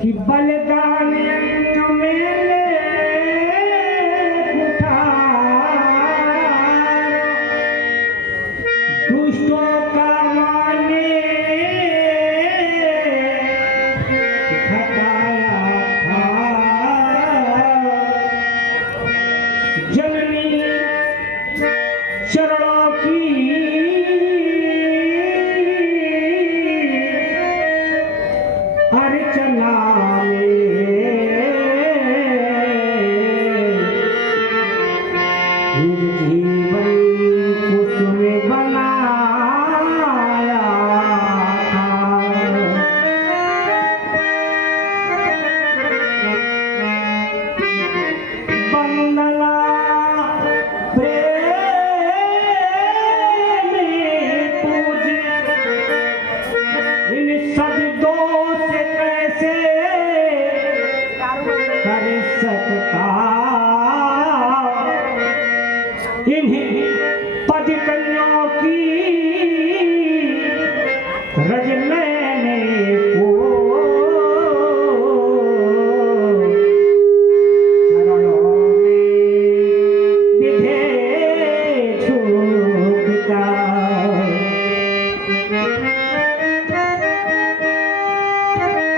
कि बलिदान मेले दुष्टों का माने घटाया था जननी चरणों की अर्चना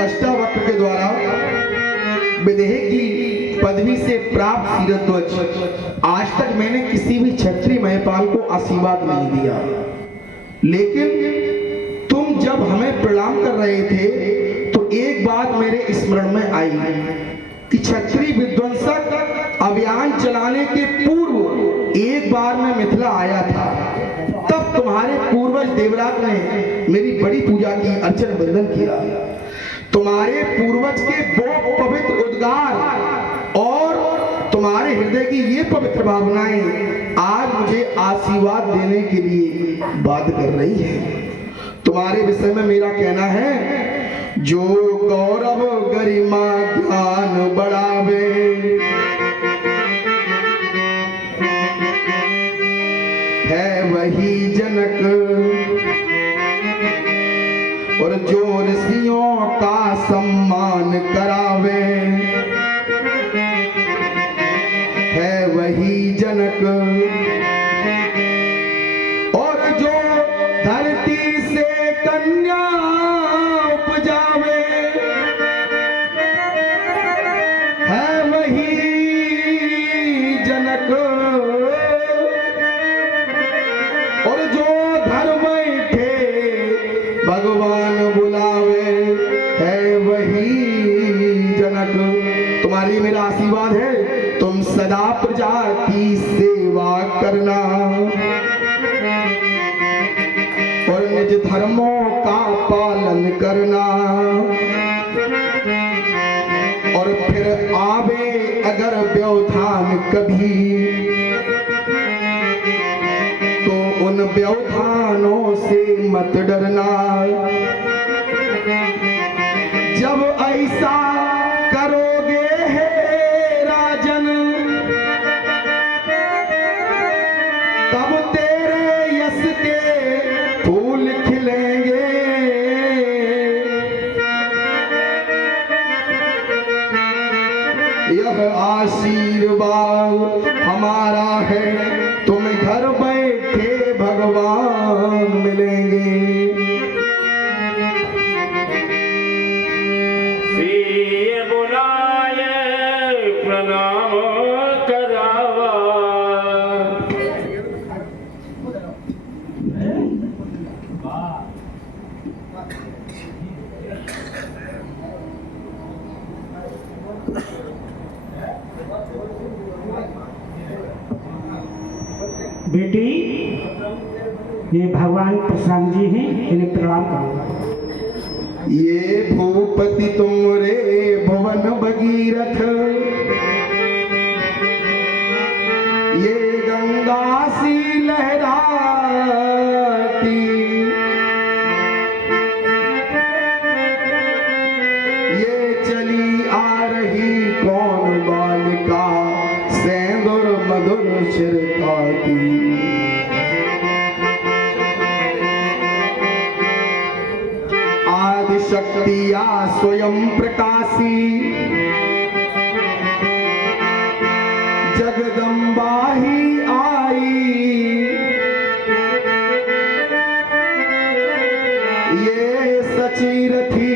अष्टावक्र के द्वारा विदेह की पदवी से प्राप्त शीरध्वज आज तक मैंने किसी भी क्षत्रिय महिपाल को आशीर्वाद नहीं दिया, लेकिन तुम जब हमें प्रणाम कर रहे थे तो एक बात मेरे स्मरण में आई कि क्षत्रिय विध्वंसक अभियान चलाने के पूर्व एक बार मैं मिथिला आया था। तब तुम्हारे पूर्वज देवराज ने मेरी बड़ी पूजा की, अर्चन वंदन किया। तुम्हारे पूर्वज के वो पवित्र उद्गार और तुम्हारे हृदय की ये पवित्र भावनाएं आज मुझे आशीर्वाद देने के लिए बाध्य कर रही है। तुम्हारे विषय में मेरा कहना है, जो गौरव गरिमा ज्ञान बढ़ावे, है वही जनक, और जो ऋषियों का सम्मान करावे, है वही जनक, और जो धरती से कन्या उपजावे, है वही जनक, और जो धर्म भगवान बुलावे, है वही जनक। तुम्हारी मेरा आशीर्वाद है, तुम सदा प्रजा की सेवा करना और निज धर्मों का पालन करना, और फिर आवे अगर व्यवधान कभी तो उन व्यवधानों से मत डरना। जब ऐसा करोगे हे राजन, तब तेरे यश के फूल खिलेंगे। यह आशीर्वाद हमारा है, तुम घर बैठे भगवान मिलेंगे। बुलाए प्रणाम करावा, बेटी ये भगवान प्रशांत जी हैं, इन्हें प्रणाम करूंगा। ये भूपति तुमरे भुवन भगीरथ, ये गंगा सी लहराती, ये चली आ रही कौन बालिका, या स्वयं प्रकाशी जगदम्बा ही आई, ये सचीरथी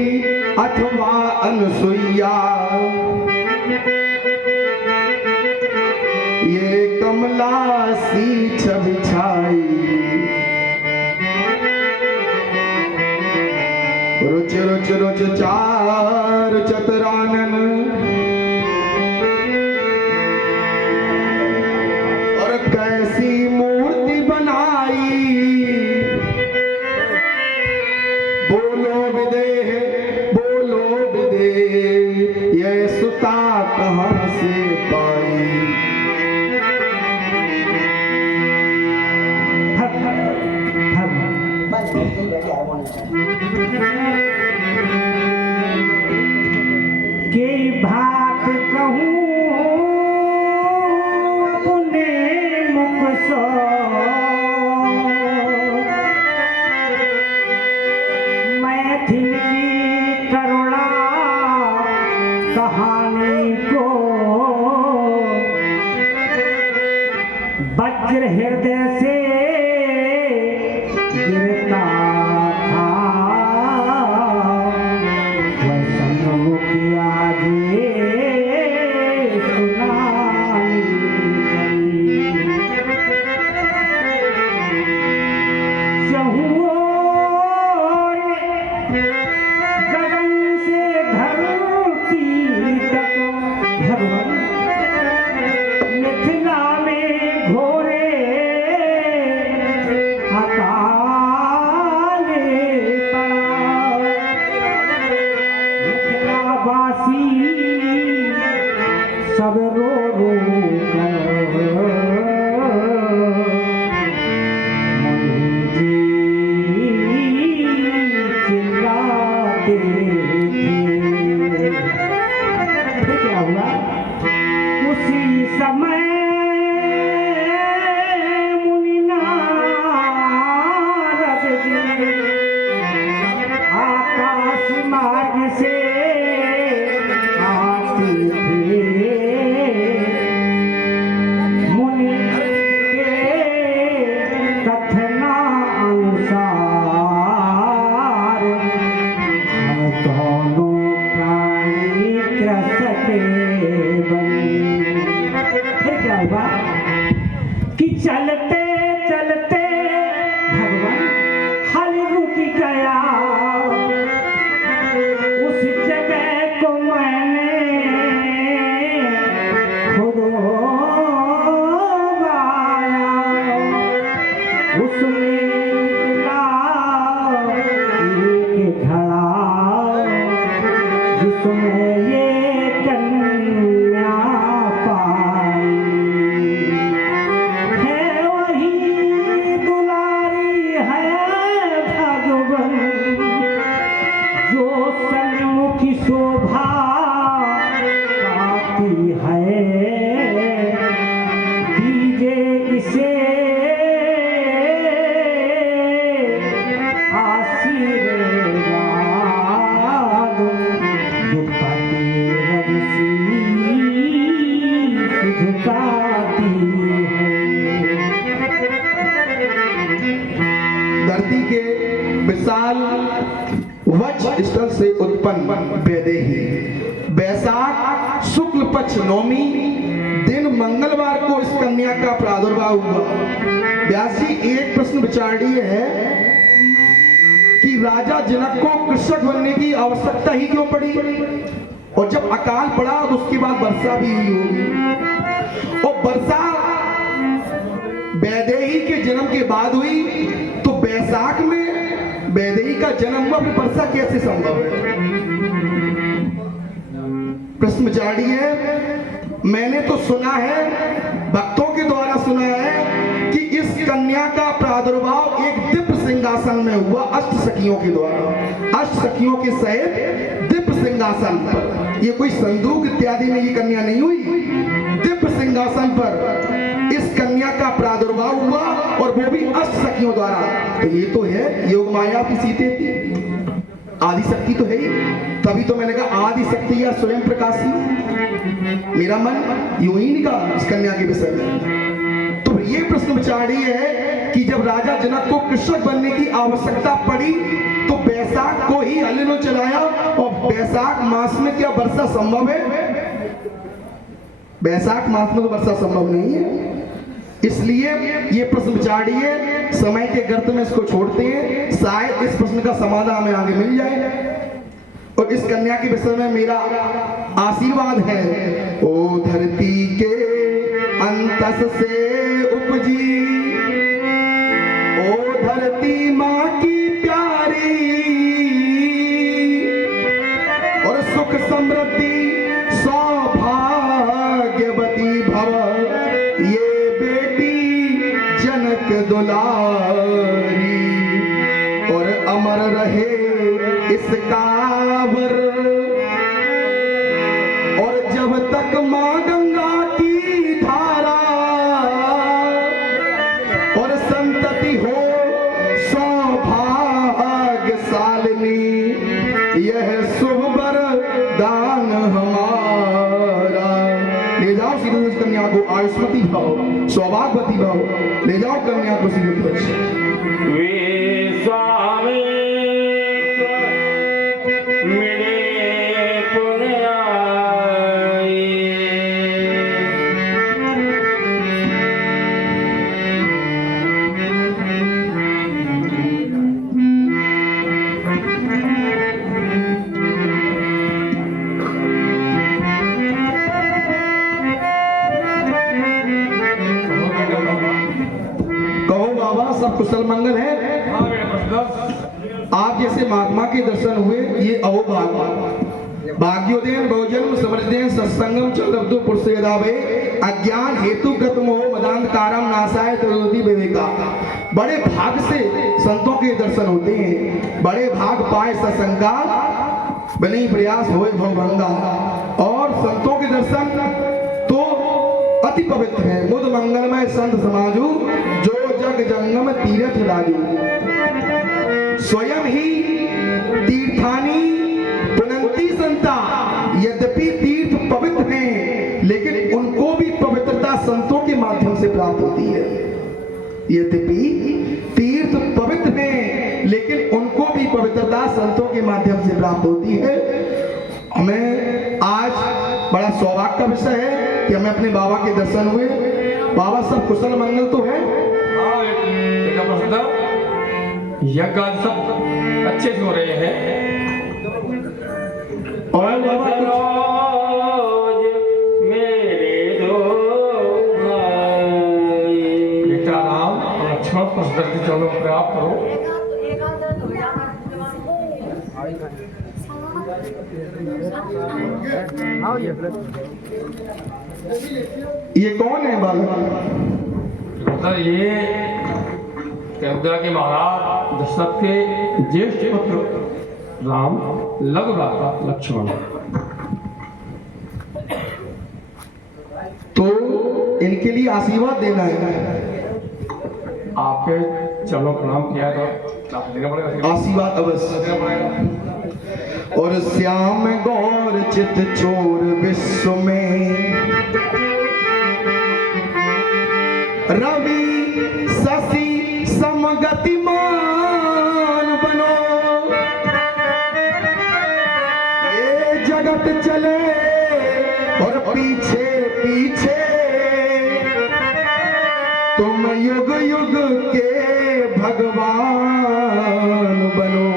अथवा अनसुईया, ये कमला सी छवि छाई, रुच रुच रुच चार चतुरानन, और कैसी मूर्ति बनाई, बोलो विदेह बोलो विदेह, ये सुता कहाँ से पाई। के बात कहूँ अपने मुख सो, मैथिल की करुणा कहानी को, वज्र हृदय से गिरता था, सब रो रो कर मुझे चिल्लाते थे। फिर क्या हुआ? उसी समय मुनि नारद जी आकाश मार्ग से आते थे। मुनि के कथना अनुसार हम दोनों प्राणी त्रसके बने। फिर क्या हुआ कि चलते चलते भगवान हल रुक गया। उस जगह को मैंने खुद गाया। उसमें निकला एक घड़ा जिसमें ये कन्या पाई है। वही दुलारी है भगवन जो सन्मुखी शोभा पाती है। दीजिए इसे आशीर्वाद जो पति रजसी झुकाती है। धरती के विशाल वक्ष स्थल से उत्पन्न वैदेही बैसाख शुक्ल पक्ष नवमी दिन मंगलवार को इस कन्या का प्रादुर्भाव हुआ। व्यास जी एक प्रश्न विचार है कि राजा जनक को कृषक बनने की आवश्यकता ही क्यों पड़ी, और जब अकाल पड़ा तो उसके बाद वर्षा भी हुई होगी, और वर्षा वैदेही के जन्म के बाद हुई तो बैसाख में वैदेही का जन्म हुआ, फिर वर्षा कैसे संभव है? प्रश्न विचार है। मैंने तो सुना है, भक्तों के द्वारा सुना है कि इस कन्या का प्रादुर्भाव एक दिव्य सिंहासन में हुआ, अष्ट सखियों के द्वारा, अष्ट सखियों के सहित दिव्य सिंहासन पर। ये कोई संदूक इत्यादि में ये कन्या नहीं हुई, दिव्य सिंहासन पर इस कन्या का प्रादुर्भाव हुआ, और वो भी अष्ट सखियों द्वारा। तो ये तो है योग माया की सीते थी। आदि शक्ति तो है ही, तभी तो मैंने कहा आदि शक्ति या स्वयं प्रकाशी। मेरा मन यूं ही निकला इस कन्या के विषय में। तो ये प्रश्न विचार ये है कि जब राजा जनक को कृषक बनने की आवश्यकता पड़ी तो बैसाख को ही हल चलाया, और बैसाख मास में क्या वर्षा संभव है? बैसाख मास में तो वर्षा संभव नहीं है। इसलिए ये प्रश्न विचारिए, समय के गर्त में इसको छोड़ते हैं, शायद इस प्रश्न का समाधान हमें आगे मिल जाए। और इस कन्या के विषय में मेरा आशीर्वाद है, ओ धरती के अंतस से उपजी, ओ धरती माँ की प्यारी, और सुख समृद्धि सौभाग्यवती भव, ये बेटी जनक दुलारी, और अमर रहे इसका वर, और जब तक माँ गंगा की धारा और संतति हो सौभाग्यशालिनी, यह शुभ वरदान हमारा। ले जाओ श्री कन्या को आयुष्मती भाव, सौभाग्यवती भाव, ले जाओ कन्या को श्री सब कुशल मंगल है। आप जैसे महात्मा के दर्शन हुए, ये अहोभाग्य भाग्योदयन बहुजन्म समृद्धेन सत्संगम चंद्रवधु पुरुषेदावे अज्ञान हेतु गत मोह मदांधकारम नाशाय त्रिलोकी विवेका। बड़े भाग से संतों के दर्शन होते हैं, बड़े भाग पाए सत्संगा, बनी प्रयास होए भवभंगा। और संतों के दर्शन तो अति पवित्र है। मुद मंगलमय संत समाजू, जो जग जंगम तीर्थ राजू। स्वयं ही तीर्थानी पुनंती संता, यद्यपि तीर्थ पवित्र हैं, लेकिन उनको भी पवित्रता संतों के माध्यम से प्राप्त होती है। यद्यपि तीर्थ पवित्र हैं, लेकिन उनको भी पवित्रता संतों के माध्यम से प्राप्त होती है। हमें आज बड़ा सौभाग्य का विषय है कि हमें अपने बाबा के दर्शन हुए। बाबा सब कुशल मंगल तो है? यज्ञ सब अच्छे से हो रहे हैं। और बाबा मेरे दो बेटा राम और लक्ष्मण को दर्द चलो प्राप्त करो। ये कौन है बालक? मतलब ये अयोध्या के महाराज दशरथ के ज्येष्ठ पुत्र राम, लघु भ्राता लक्ष्मण। तो इनके लिए आशीर्वाद देना है। आपके चलो प्रणाम किया तो देना पड़ेगा, आशीर्वाद अवश्य देना पड़ेगा। और श्याम गौर चित चोर विश्व में, रवि शशि समगतिमान बनो, ये जगत चले और पीछे पीछे, तुम युग युग के भगवान बनो।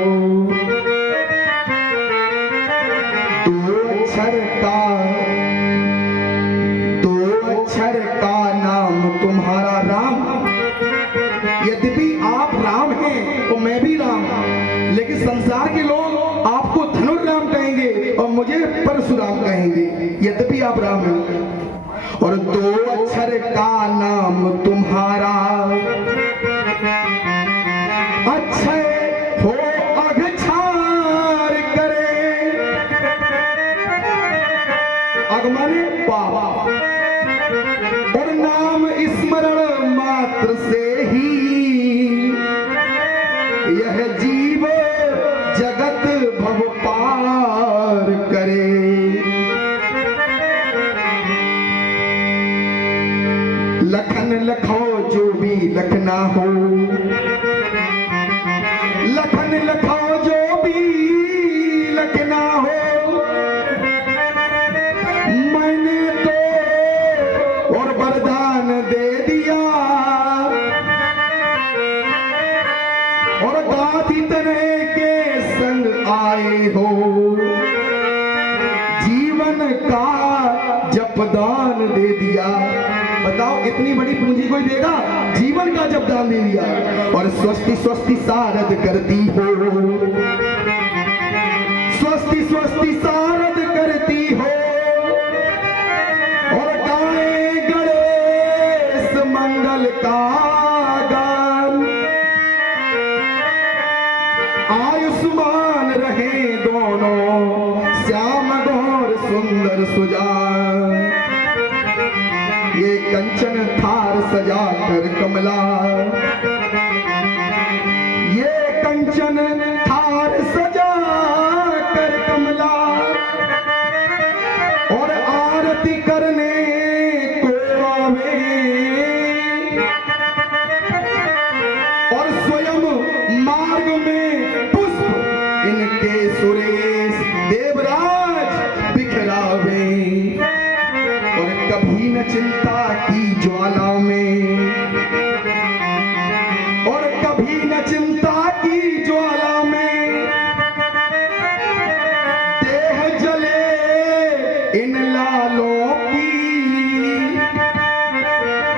दो अक्षर का नाम तुम्हारा राम। यद्यपि आप राम हैं तो मैं भी राम, लेकिन संसार के लोग आपको धनुर्राम कहेंगे और मुझे परशुराम कहेंगे, यद्यपि आप राम हैं। और दो अक्षर का नाम तुम्हारा, अक्षय हो अघछार करे, अगमने पावा, और नाम स्मरण मात्र से ही यह जीव जगत लखन लखो जो भी लखना हो, लखन लखो जो भी लखना हो, मैंने तो और वरदान दे दिया, और गाती तने के संग आए हो, जीवन का जपदान दे दिया। बताओ इतनी बड़ी पूंजी कोई देगा? जीवन का जपदान दे दिया। और स्वस्ति स्वस्ति सारद करती हो, स्वस्ति स्वस्ति सारद करती हो, और गाए गणेश मंगल का गान, आयुष्मान रहे दोनों श्याम गौर सुंदर सुजान। ये कंचन थार सजा कर कमला, ये कंचन थार सजा कर कमला, और आरती करने को आवे, और स्वयं मार्ग में पुष्प इनके सुरेश देवराज बिखरावे, और कभी न चिंता की ज्वाला में, और कभी न चिंता की ज्वाला में, देह जले इन लालों की,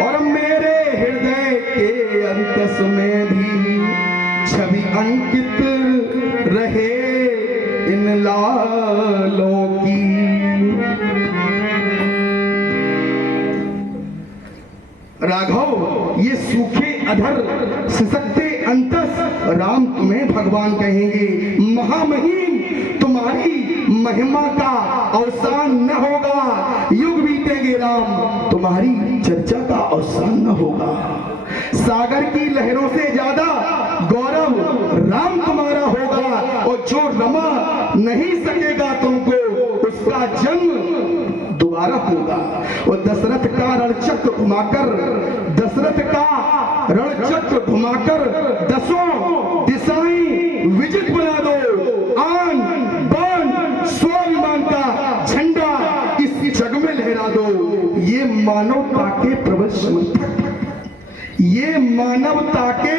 और मेरे हृदय के अंतस में भी छवि अंकित रहे इन लालों की। राघव, ये सूखे अधर सिसकते अंतस राम तुम्हें भगवान कहेंगे। महामहिम तुम्हारी महिमा का अवसान न होगा, युग बीतेंगे राम तुम्हारी चर्चा का अवसान न होगा। सागर की लहरों से ज्यादा गौरव राम तुम्हारा होगा, और जो रमा नहीं सकेगा तुमको उसका जन्म दोबारा होगा। और दशरथ का रणचक्र घुमाकर, दशरथ का रणचक्र घुमाकर दसों दिशाएं विजित बना दो। आन बान स्वाभिमान का झंडा इस जग में लहरा दो। ये मानवता के प्रबल समर्थक, ये मानवता के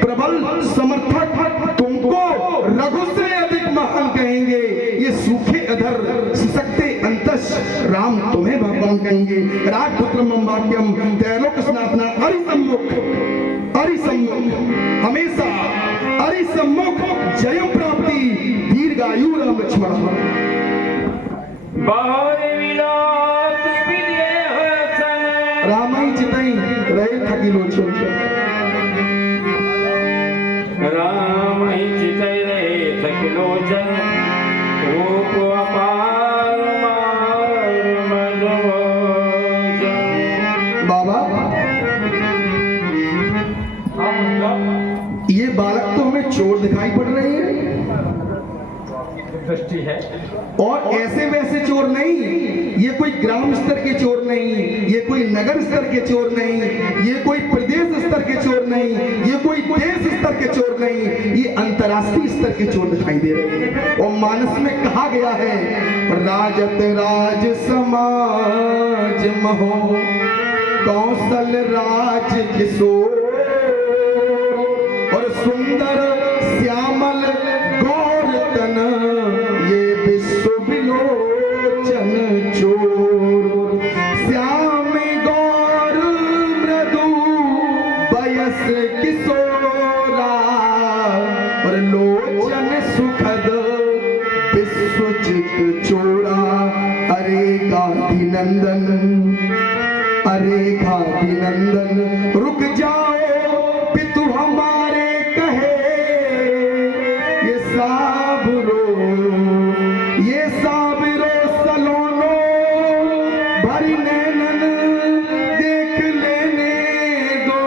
प्रबल समर्थक तुमको रघु से अधिक महान कहेंगे। ये सूखे अधर सिसकते अंतस राम तुम्हें भगवान कहेंगे। राजपुत्रम वाक्यम त्रैलोक स्नातना अरिसम्मुख, अरिसम्मुख हमेशा अरिसम्मुख जय प्राप्ति दीर्घायु राम लक्ष्मण। रामाई चितई रहे थकी लोचन, राम ही चितई रहे थकी लोचन, रूप अपार मार मदमोचन। बाबा ये बालक तो हमें चोर दिखाई पड़ रहे हैं, दृष्टि है, और ऐसे वैसे चोर नहीं। ये कोई ग्राम स्तर के चोर नहीं, ये कोई नगर स्तर के चोर नहीं, ये कोई प्रदेश स्तर के चोर नहीं, ये कोई देश स्तर के चोर नहीं, ये अंतर्राष्ट्रीय स्तर के चोर दिखाई दे रहे हैं। और मानस में कहा गया है, राजत राज समाज महो कौशल राज किशोर, और सुंदर श्यामल गौर तन ये विश्व विलोचन चोर। श्याम गौर मृदु वयस किशोरा, और लोचन सुखद विश्वचित चोरा। अरे गांधी नंदन, अरे गांधी नंदन रुक जाओ पितु हमारे कहे, ये साबरो, ये साबरो सलोनो भरी नैनन देख लेने दो।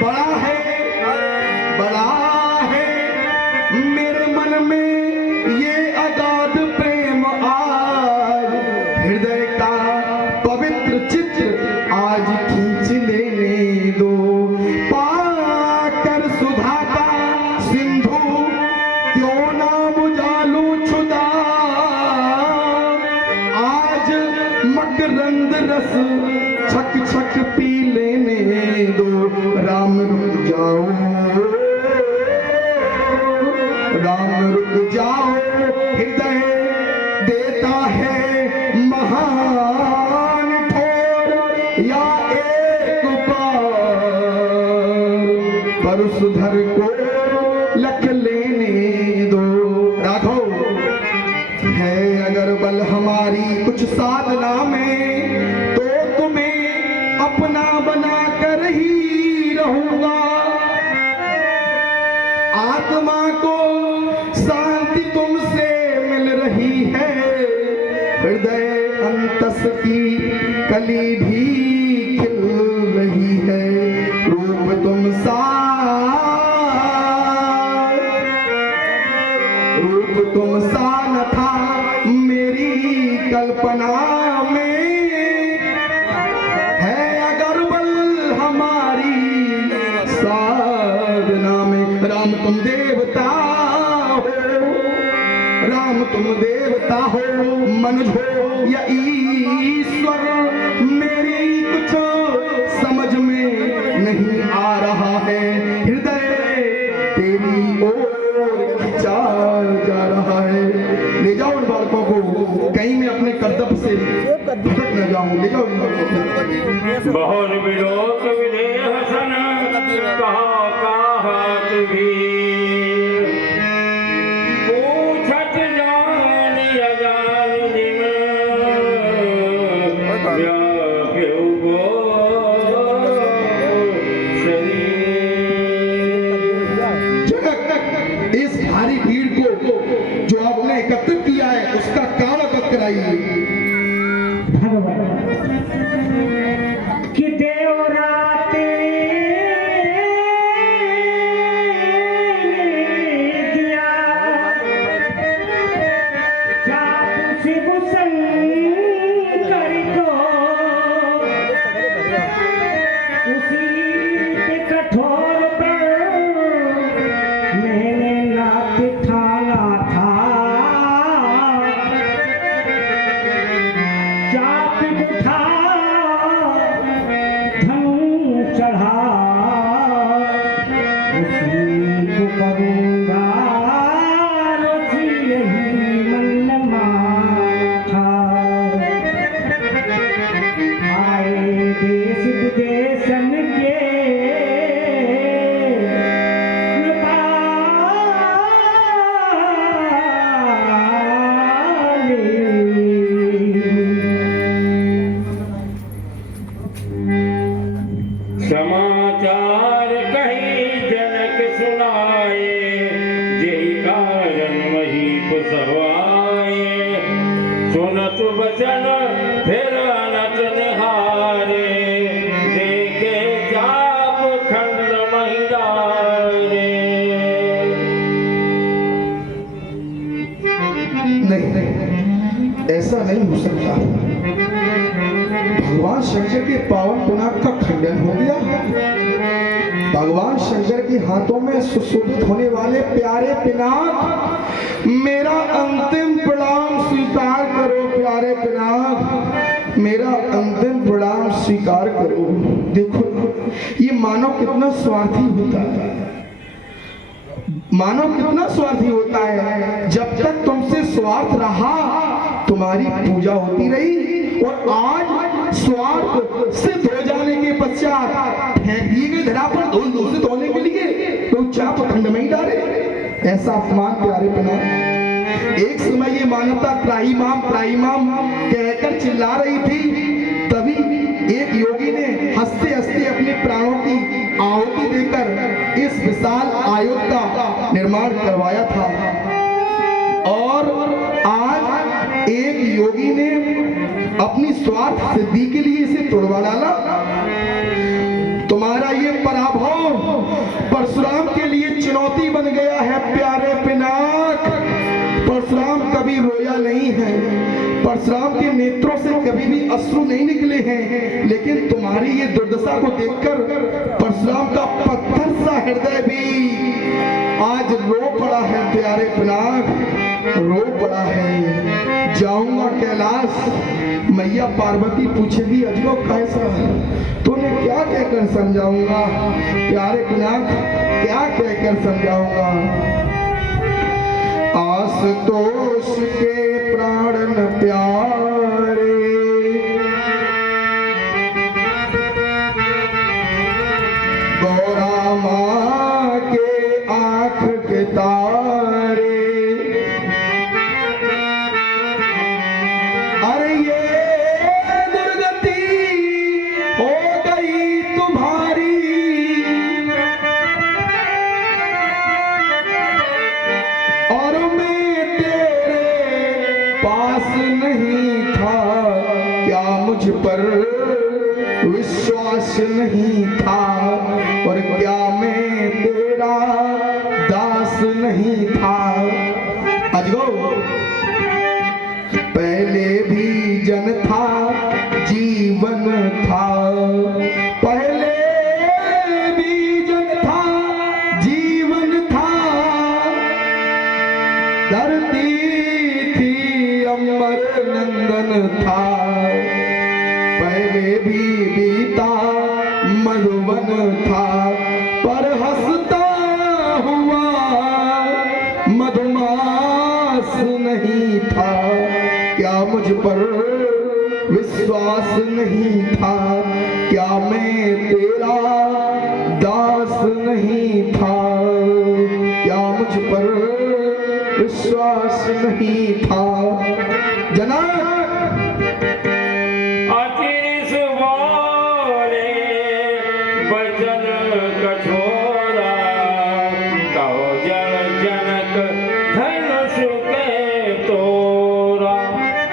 बड़ा है, बड़ा है मेरे मन में ये अगाध प्रेम आज, हृदय का पवित्र चित्र आज खींच लेने दो। पाकर सुधा का सिंधु क्यों ना बुझालू छुदा, आज मकरंद रस छक छक पी लेने दो। राम रुक जाओ, राम रुक जाओ, हृदय देता है महान ठोर, या एक पर सुधर को लख लेने दो। राघव है अगर बल हमारी कुछ साधना में, तो तुम्हें अपना बना कर ही रहूंगा। आत्मा को शांति तुमसे मिल रही है, हृदय अंतस की कली भी खिल रही है। रूप तुम सा, रूप तुम सा न था मेरी कल्पना में, है अगर बल हमारी साधना में। राम तुम देवता हो, राम तुम देवता हो, मनुज हो या ईश्वर, मेरी कुछ समझ में नहीं आ रहा है। हृदय तेरी ओर खिंचा जा रहा है। ले जाओ उन बालकों को, कहीं मैं अपने कर्तव्य से भटक न जाऊं। ले जाओ उन बालकों को। बहुत विरोध विदेह सन कहा कहत भी, पूछत जान अजान जिम व्याप्यु गो जनक, इस भारी भीड़ को जो आपने एकत्रित किया है उसका कारण अवगत कराइए। भगवान कि देवराते दिया जाप शिव शंकर को, उसी पे कठोर पर मैंने नाथ ठाना था। चाप उठा धनु चढ़ा, उसी को करूंगा रुचि यही मन माथा। आए देश विदेशन के समाचार कहीं जनक सुनाए, यही कारण महीप सवाए। सुनत बचन फिर अनत निहारे, देखे चाप खंड महिलारे। नहीं, ऐसा नहीं हो सकता। भगवान शंकर के पावन पिनाक का खंडन हो गया। भगवान शंकर के हाथों में सुशोभित होने वाले प्यारे पिनाक, मेरा अंतिम प्रणाम स्वीकार करो। प्यारे पिनाक, मेरा अंतिम प्रणाम स्वीकार करो। देखो ये मानव कितना स्वार्थी होता है, मानव कितना स्वार्थी होता है। जब तक तुमसे स्वार्थ रहा तुम्हारी पूजा होती रही, और आज स्वार्थ सिद्ध हो जाने के पश्चात फेंक दिए गए धरा पर दूषित होने के लिए तो चाप खंड में ही डाले। ऐसा अपमान प्यारे पिनाक। एक समय ये मानवता त्राहिमाम त्राहिमाम कहकर चिल्ला रही थी, तभी एक योगी ने हंसते हंसते अपने प्राणों की आहुति देकर इस विशाल आयुध का निर्माण करवाया था। और आज एक योगी ने अपनी स्वार्थ सिद्धि के लिए इसे तोड़वा डाला। तुम्हारा ये पराभव परशुराम के लिए चुनौती बन गया है प्यारे पिनाक। परशुराम कभी रोया नहीं है, परशुराम के नेत्रों से कभी भी अश्रु नहीं निकले हैं, लेकिन तुम्हारी ये दुर्दशा को देखकर परशुराम का पत्थर सा हृदय भी आज रो पड़ा है। प्यारे पिनाक, रो पड़ा है। जाऊंगा कैलाश, मैया पार्वती पूछेगी अजगो कैसा है, तूने क्या कहकर समझाऊंगा। प्यारे पिनाक, क्या कहकर समझाऊंगा। आशुतोष के प्राण न प्यारे, गौरा माँ के आँख के तारे, अरे ये दुर्गति हो गई तुम्हारी, और मैं तेरे पास नहीं था, क्या मुझ पर विश्वास नहीं था, और क्या मैं तेरा दास नहीं था। अजगो, पहले भी जन था, जीवन था, पहले भी जन था, जीवन था, धरती थी अमर नंदन था, पहले भी बीता मधुवन था, पर हंसता हुआ मधुमास नहीं था, क्या मुझ पर विश्वास नहीं था, क्या मैं तेरा दास नहीं था, क्या मुझ पर विश्वास नहीं था। जनाब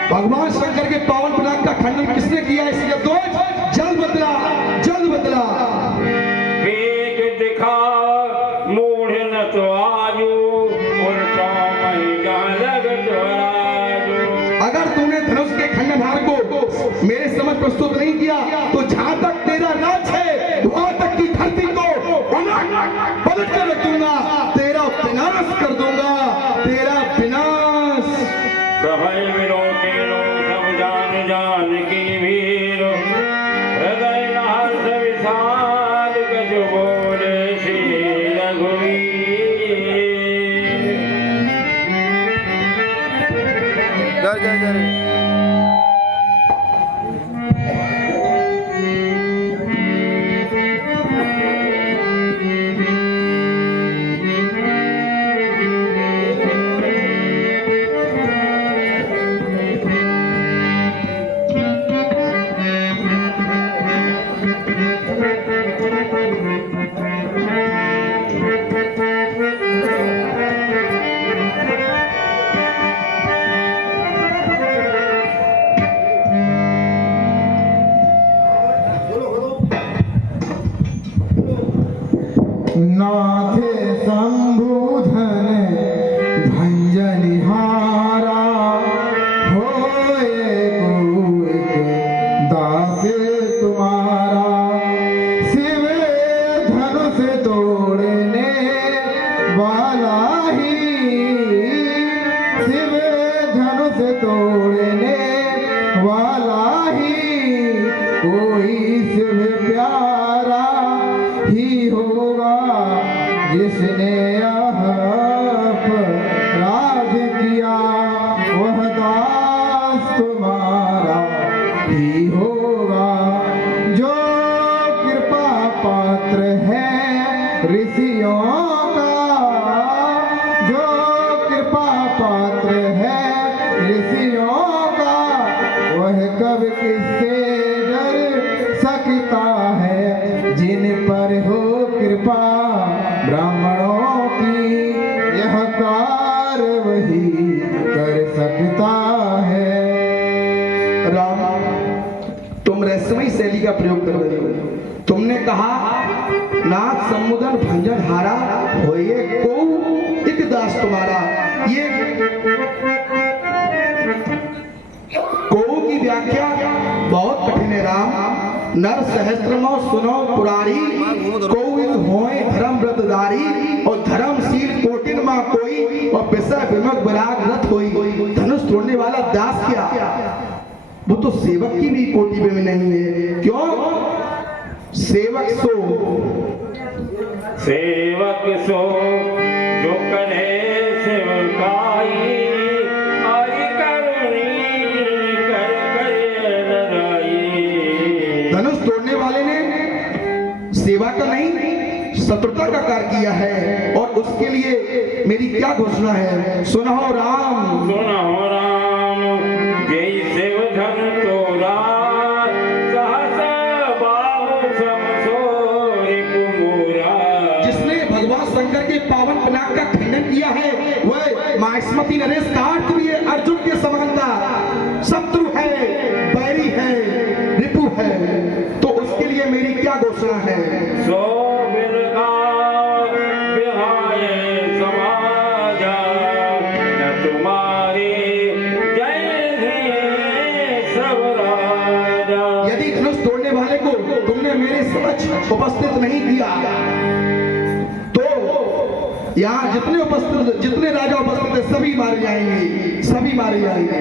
भगवान शंकर के पावन पिनाक का खंडन किसने किया, इसलिए दो जल्द बदला, जल्द बदला। वेग दिखा मूढ़ न तो आजू, उल्टा महिला लग द्वाराजू। अगर तूने धनुष के खंडनहार को मेरे समझ प्रस्तुत नहीं किया, तो जहां तक तेरा राज है वहां तक की धरती को पलट कर रख दूंगा, तेरा विनाश कर दूंगा, तेरा विनाश। कहै विरो केरो सब जान जान की वीर, हृदय नाथ विशाल गज बोले श्री रघुवीर। जय जय जय। नाथे शंभुधन भंजनिहारा, होए कोई दास तुम्हारा, शिव धनुष तोड़ने वाला ही, शिव धनुष तोड़ने वाला ही, कोई शिव प्यारा ही होगा, जिसने राज किया, वह दास तुम्हारा ही होगा, जो कृपा पात्र है ऋषियों का, जो कृपा पात्र है ऋषियों का, वह कब किससे डर सकता है, जिन पर हो कृपा ब्राह्मणों की, यह कार्य वही कर सकता है। राम, तुम रहस्यमयी शैली का प्रयोग कर रहे हो। तुमने कहा नाथ समुदन भंजन हारा, होए को एक दास तुम्हारा। ये की व्याख्या बहुत कठिन है राम। नर सहस्त्रमो सुनो पुरारी, कोविद होए धर्म व्रतधारी, और धर्मशील कोटिन मां कोई, और विषय विमुख विराग रथ होई। धनुष तोड़ने वाला दास क्या, वो तो सेवक की भी कोटि में नहीं है। क्यों? सेवक सो जो करे सेवकाई, आई करुणी कर करे नराई। धनुष तोड़ने वाले ने सेवा का नहीं शत्रुता का कार्य किया है, और उसके लिए मेरी क्या घोषणा है? सुनो राम, सुनो राम, जय शिव धन तोरा, सहस बाहु समसो रिपुमूरा। जिसने भगवान शंकर के पावन पिनाक का खंडन किया है, वह माहिष्मति नरेश का अर्थ भी है अर्जुन के समान था। शत्रु है, बैरी है, रिपु है, तो उसके लिए मेरी क्या घोषणा है? सो बिरगा बिहाय समाजा, न तुम्हारी जय है सब राजा। यदि धनुष तोड़ने वाले को तुमने मेरे समक्ष उपस्थित नहीं किया, तो यहाँ जितने राजा उपस्थित है सभी मारे जाएंगे, सभी मारे जाएंगे।